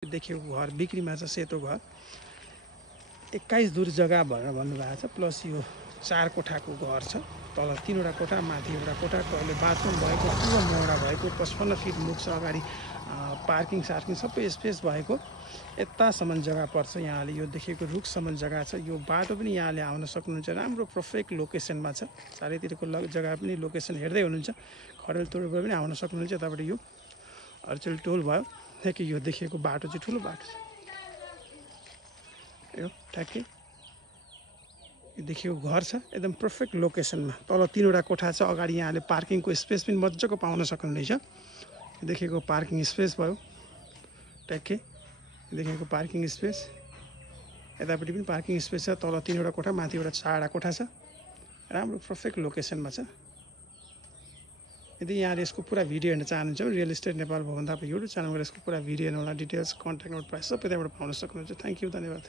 देखेको घर बिक्रीमा छ सेतो घर 21 दूर जग्गा भनेर भन्नुभएको छ प्लस यो 4 कोठाको घर छ तल 3वटा कोठा माथि एउटा कोठा टोयलेट बाथरुम भएको पूरा मोहडा भएको 55 फिट मुख छ अगाडि पार्किङ सार्किङ सबै स्पेस भएको यतासम्म जग्गा पर्छ यहाँले यो देखेको रुखसम्म जग्गा छ यो बाटो पनि यहाँले आउन सक्नुहुन्छ राम्रो पर्फेक्ट लोकेसनमा छ चारैतिरको जग्गा पनि लोकेसन हेर्दै हुनुहुन्छ खडेल टोलबाट पनि आउन सक्नुहुन्छ यताबाट यो अर्चेल टोल भयो ठ्याक्कै यो देखेको बाटो चाहिँ ठुलो बाटो छ यो ठ्याक्कै देखेको घर छ एकदम पर्फेक्ट लोकेसनमा तल 3वटा कोठा छ अगाडि यहाँले पार्किङको स्पेस पनि मजाको पाउन सक्नुहुनेछ देखेको पार्किङ स्पेस भयो ट्याक्कै देखेको पार्किङ स्पेस यतापट्टि पनि पार्किङ स्पेस छ तल 3वटा कोठा माथि एउटा 4वटा कोठा छ राम्रो पर्फेक्ट लोकेसनमा छ यदि यहाँले यसको पुरा भिडियो हेर्न चाहनुहुन्छ भने रियल इस्टेट नेपाल भवन तपाईँ युट्युब च्यानलमा यसको पुरा भिडियो हेर्नुहोला डिटेल्स कन्ट्याक्ट नम्बर प्राइस सबै त्यहाँबाट पाउन सक्नुहुन्छ थ्याङ्क यू धन्यवाद